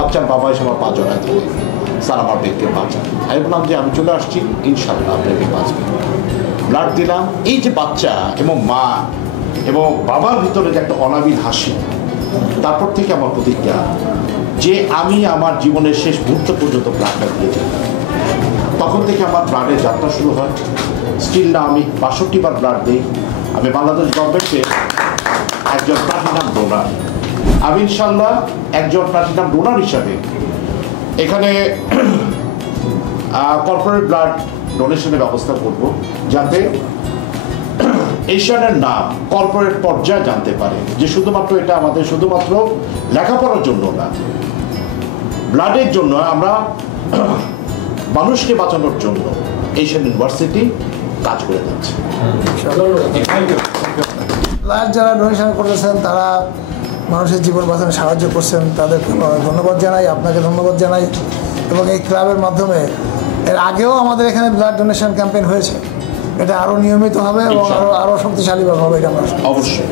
বাচ্চার বাবা এসে আমার পা জড়ায় থাকে, স্যার আমার মেয়েকে বাঁচান। আমি বললাম যে আমি চলে আসছি, ইনশাআল্লাহ আপনাকে বাঁচবে। ব্লাড দিলাম। এই যে বাচ্চা এবং মা এবং বাবার ভিতরে যে একটা অনাবিল হাসি, তারপর থেকে আমার প্রতিজ্ঞা যে আমি আমার জীবনের শেষ মুহূর্ত পর্যন্ত ব্লাডটা দিয়ে যাব। তখন থেকে আমার ব্লাডের যাত্রা শুরু হয়। স্টিল না আমি ৬২ বার ব্লাড দিই। আমি বাংলাদেশ গভর্নমেন্টে একজন প্লাটিনাম ডোনার। আমি ইনশাল্লাহ একজন প্লাটিনাম ডোনার হিসাবে এখানে কর্পোরেট ব্লাড ডোনেশনের ব্যবস্থা করব, যাতে এশিয়ানের নাম কর্পোরেট পর্যায়ে জানতে পারে যে শুধুমাত্র এটা আমাদের শুধুমাত্র লেখাপড়ার জন্য না, ব্লাডের জন্য, আমরা মানুষকে বাঁচানোর জন্য এশিয়ান ইউনিভার্সিটি কাজ করে যাচ্ছে। ব্লাড যারা ডোনেশন করেছেন তারা মানুষের জীবন বাঁচানোর সাহায্য করছেন, তাদেরকে ধন্যবাদ জানাই, আপনাকে ধন্যবাদ জানাই। এবং এই ক্লাবের মাধ্যমে এর আগেও আমাদের এখানে ব্লাড ডোনেশন ক্যাম্পেইন হয়েছে, এটা আরও নিয়মিত হবে এবং আরও শক্তিশালীভাবে হবে, এটা আমরা অবশ্যই।